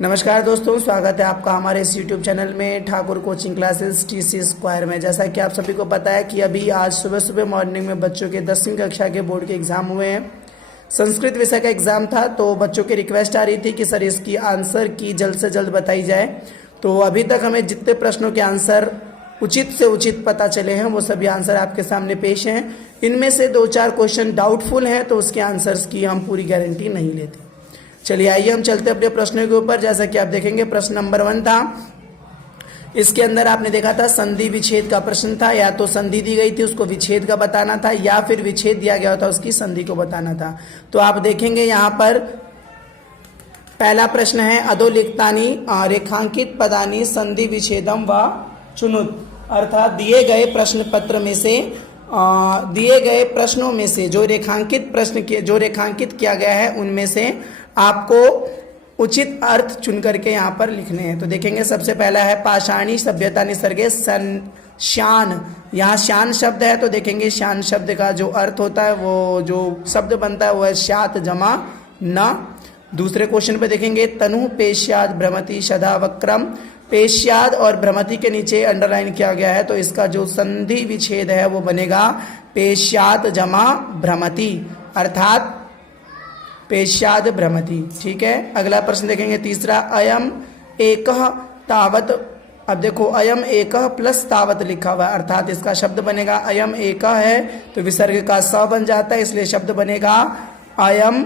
नमस्कार दोस्तों, स्वागत है आपका हमारे इस यूट्यूब चैनल में Thakur coaching classes TC square में। जैसा कि आप सभी को पता है कि अभी आज सुबह सुबह मॉर्निंग में बच्चों के 10वीं कक्षा के बोर्ड के एग्जाम हुए हैं। संस्कृत विषय का एग्जाम था, तो बच्चों की रिक्वेस्ट आ रही थी कि सर इसकी आंसर की जल्द से जल्द बताई जाए। तो अभी तक हमें जितने प्रश्नों के आंसर उचित से उचित पता चले हैं वो सभी आंसर आपके सामने पेश हैं। इनमें से 2-4 क्वेश्चन डाउटफुल हैं, तो उसके आंसर्स की हम पूरी गारंटी नहीं लेते। चलिए आइए हम चलते अपने प्रश्नों के ऊपर। जैसा कि आप देखेंगे प्रश्न नंबर 1 था, इसके अंदर आपने देखा था संधि विच्छेद का प्रश्न था। या तो संधि दी गई थी उसको विच्छेद का बताना था, या फिर विच्छेद दिया गया था उसकी संधि को बताना था। तो आप देखेंगे यहाँ पर पहला प्रश्न है अधोलिखितानि रेखांकित पदानि संधि विच्छेदम व चुनुत। अर्थात दिए गए प्रश्न पत्र में से दिए गए प्रश्नों में से जो रेखांकित किया गया है उनमें से आपको उचित अर्थ चुन करके यहाँ पर लिखने हैं। तो देखेंगे सबसे पहला है पाषाणी सभ्यता निसर्गे श्यान। यहाँ श्यान शब्द है, तो देखेंगे श्यान शब्द का जो अर्थ होता है वो जो शब्द बनता है वो है श्यात जमा न। दूसरे क्वेश्चन पे देखेंगे तनु पेश्याद भ्रमति सदा वक्रम। पेश्याद और भ्रमति के नीचे अंडरलाइन किया गया है, तो इसका जो संधि विच्छेद है वो बनेगा पेश्याद जमा भ्रमति, अर्थात पेश्याद भ्रमति। ठीक है, अगला प्रश्न देखेंगे तीसरा अयम एकः तावत। अब देखो अयम एकः प्लस तावत लिखा हुआ है, अर्थात इसका शब्द बनेगा अयम एकः है तो विसर्ग का स बन जाता है, इसलिए शब्द बनेगा अयम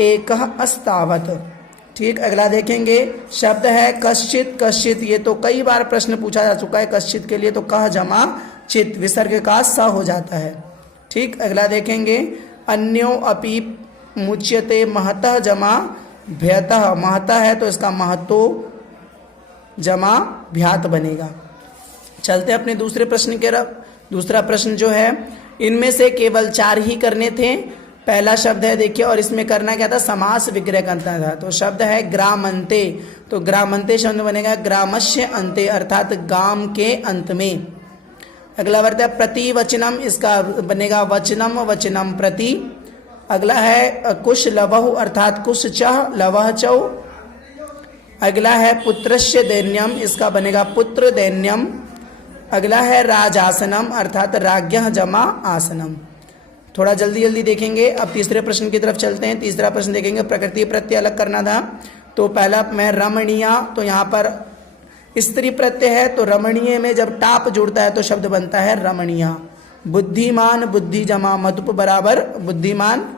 एकः अस्तावत। ठीक, अगला देखेंगे शब्द है कश्चित। कश्चित ये तो कई बार प्रश्न पूछा जा चुका है कश्चित के लिए, तो कह जमा चित विसर्ग का स हो जाता है। ठीक, अगला देखेंगे अन्यो अपि मुच्यते महतः जमा भयतः। महतः है तो इसका महतो जमा भ्यात बनेगा। चलते अपने दूसरे प्रश्न की तरफ। दूसरा प्रश्न जो है इनमें से केवल 4 ही करने थे। पहला शब्द है देखिए, और इसमें करना क्या था, समास विग्रह करना था। तो शब्द है ग्रामंते, तो ग्रामंते शब्द बनेगा ग्रामस्य अंते, अर्थात गांव के अंत में। अगला वर्ड है प्रतिवचनम, इसका बनेगा वचनम वचनम प्रति। अगला है कुश लवहु, अर्थात कुश चह लवह चौ। अगला है पुत्रस्य दैन्यम, इसका बनेगा पुत्र दैन्यम। अगला है राजासनम, अर्थात राज्ञः जमा आसनम। थोड़ा जल्दी जल्दी देखेंगे। अब तीसरे प्रश्न की तरफ चलते हैं। तीसरा प्रश्न देखेंगे प्रकृति प्रत्यय अलग करना था। तो पहला मैं रमणीय, तो यहाँ पर स्त्री प्रत्यय है, तो रमणीय में जब टाप जुड़ता है तो शब्द बनता है रमणीय। बुद्धिमान, बुद्धि जमा मतुप बराबर बुद्धिमान।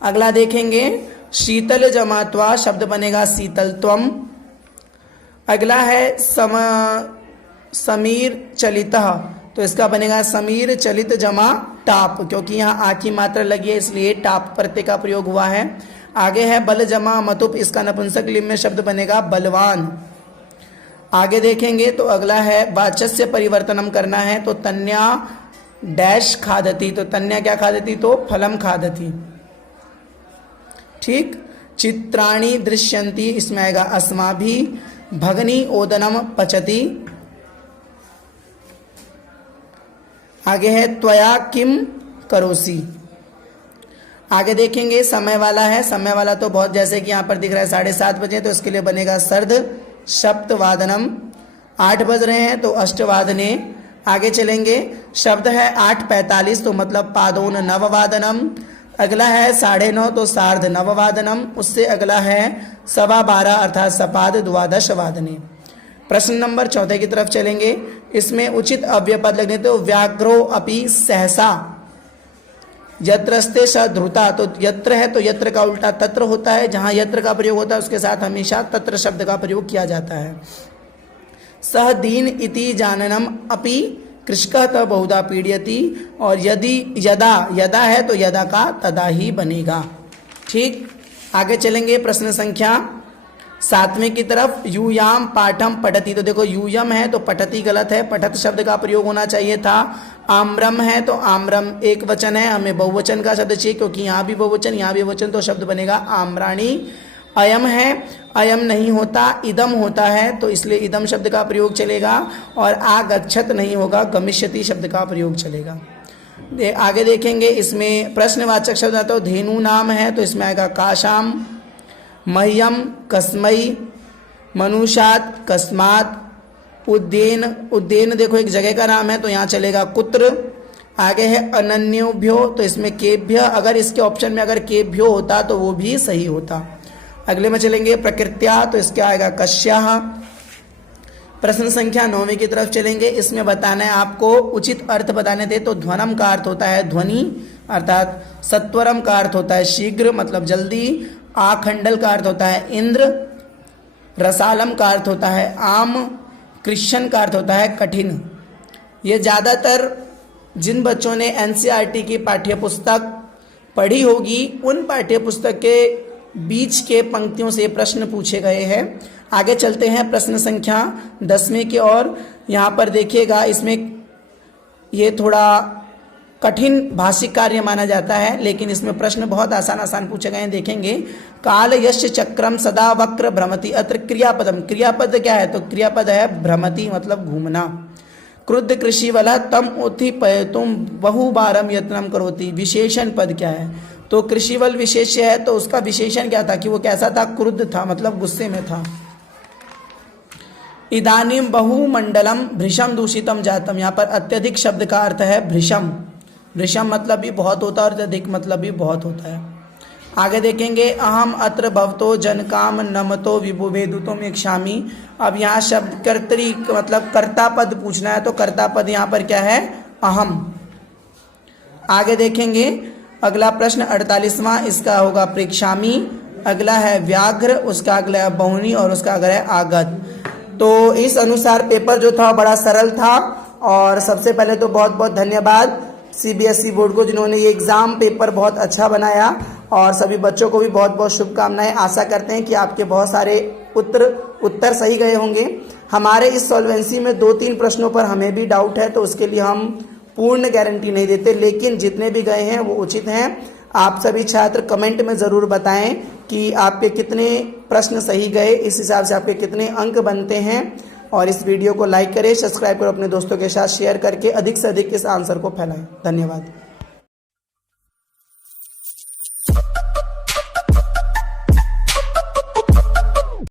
अगला देखेंगे शीतल जमा त्वा, शब्द बनेगा शीतलत्वम। अगला है समीर चलितः, तो इसका बनेगा समीर चलित जमा टाप, क्योंकि यहाँ आ की मात्रा लगी है इसलिए टाप प्रत्यय का प्रयोग हुआ है। आगे है बल जमा मतुप, इसका नपुंसक लिंग में शब्द बनेगा बलवान। आगे देखेंगे तो अगला है वाचस्य परिवर्तनम करना है, तो तन्या डैश खादती, तो तन्या क्या खादती, तो फलम खादती। ठीक, चित्राणि दृश्यन्ति, इसमें आएगा अस्माभि। भगनी ओदनम पचती। आगे है त्वया किम करोसी। आगे देखेंगे समय वाला है। समय वाला तो बहुत, जैसे कि यहाँ पर दिख रहा है 7:30 बजे, तो इसके लिए बनेगा सर्द सप्तवादनम। 8 बज रहे हैं तो अष्टवादने। आगे चलेंगे शब्द है 8:45, तो मतलब पादोन नववादनम। अगला है 9:30, तो सार्ध नववादनम। उससे अगला है 12:15, अर्थात सपाद द्वादश वादने। प्रश्न नंबर 14 की तरफ चलेंगे। इसमें उचित अव्यय पद लगने, तो व्याघ्रो अपि सहसा। यत्रस्ते स ध्रुता, तो यत्र है तो यत्र का उल्टा तत्र होता है। जहां यत्र का प्रयोग होता है उसके साथ हमेशा तत्र शब्द का प्रयोग किया जाता है। सह दीन इति जाननम अपि कृषकः त बहुधा पीड़यति, और यदि यदा है तो यदा का तदा ही बनेगा। ठीक, आगे चलेंगे प्रश्न संख्या 7वें की तरफ। यूयाम पाठम पठती, तो देखो यूयम है तो पठती गलत है, पठत शब्द का प्रयोग होना चाहिए था। आम्रम है तो आम्रम एक वचन है, हमें बहुवचन का शब्द चाहिए, क्योंकि यहाँ भी बहुवचन यहाँ भी बहुवचन, तो शब्द बनेगा आम्राणी। अयम है, अयम नहीं होता, इदम होता है, तो इसलिए इदम शब्द का प्रयोग चलेगा। और आगच्छत नहीं होगा, गमिष्यति शब्द का प्रयोग चलेगा। आगे देखेंगे इसमें प्रश्नवाचक शब्द आता है, धेनु नाम है तो इसमें आएगा काशाम। मह्यम कस्मई, मनुषात कस्मात, उद्येन, उद्येन देखो एक जगह का नाम है तो यहाँ चलेगा कुत्र। आगे है अनन्योभ्यो, तो इसमें केभ्य, अगर इसके ऑप्शन में अगर केभ्यो होता तो वो भी सही होता। अगले में चलेंगे प्रकृत्या, तो इसके आएगा कश्याः। प्रश्न संख्या 9 की तरफ चलेंगे। इसमें बताना है आपको उचित अर्थ बताने थे, तो ध्वनम का अर्थ होता है ध्वनि अर्थात, सत्वरम का अर्थ होता है शीघ्र मतलब जल्दी, आखंडल का अर्थ होता है इंद्र, रसालम का अर्थ होता है आम, कृष्ण का अर्थ होता है कठिन। ये ज़्यादातर जिन बच्चों ने एनसीईआरटी की पाठ्यपुस्तक पढ़ी होगी उन पाठ्यपुस्तक के बीच के पंक्तियों से प्रश्न पूछे गए हैं। आगे चलते हैं प्रश्न संख्या 10 की ओर। यहाँ पर देखिएगा, इसमें ये थोड़ा कठिन भाषिक कार्य माना जाता है, लेकिन इसमें प्रश्न बहुत आसान आसान पूछे गए हैं। देखेंगे, काल यश चक्रम सदा वक्र भ्रमति, अत्र क्रियापदम, क्रियापद क्या है, तो क्रियापद है भ्रमति मतलब घूमना। क्रुद्ध कृषि वाला तम उथि पयतुम बहुबारम यत्नम करोति, विशेषण पद क्या है, तो कृषिवल विशेष्य है तो उसका विशेषण क्या था कि वो कैसा था, क्रुद्ध था मतलब गुस्से में था। इदानीम बहुमंडलम भृशम दूषितम जातम, यहाँ पर अत्यधिक शब्द का अर्थ है भृशम, भृशम मतलब भी बहुत होता है और अत्यधिक मतलब भी बहुत होता है। आगे देखेंगे, अहम अत्र भवतो जनकाम नमतो विभुवेदुतुम इच्छामि। अब यहाँ शब्द कर्तरी मतलब कर्ता पद पूछना है, तो कर्ता पद यहाँ पर क्या है, अहम। आगे देखेंगे अगला प्रश्न 48वां, इसका होगा प्रेक्षामी। अगला है व्याघ्र, उसका अगला है बहुनी और उसका अगला है आगत। तो इस अनुसार पेपर जो था बड़ा सरल था। और सबसे पहले तो बहुत बहुत धन्यवाद सीबीएसई बोर्ड को जिन्होंने ये एग्ज़ाम पेपर बहुत अच्छा बनाया, और सभी बच्चों को भी बहुत बहुत शुभकामनाएं। आशा करते हैं कि आपके बहुत सारे उत्तर सही गए होंगे। हमारे इस सॉल्वेंसी में 2-3 प्रश्नों पर हमें भी डाउट है, तो उसके लिए हम पूर्ण गारंटी नहीं देते, लेकिन जितने भी गए हैं वो उचित हैं। आप सभी छात्र कमेंट में ज़रूर बताएं कि आपके कितने प्रश्न सही गए, इस हिसाब से आपके कितने अंक बनते हैं। और इस वीडियो को लाइक करें, सब्सक्राइब करो, अपने दोस्तों के साथ शेयर करके अधिक से अधिक इस आंसर को फैलाएं। धन्यवाद।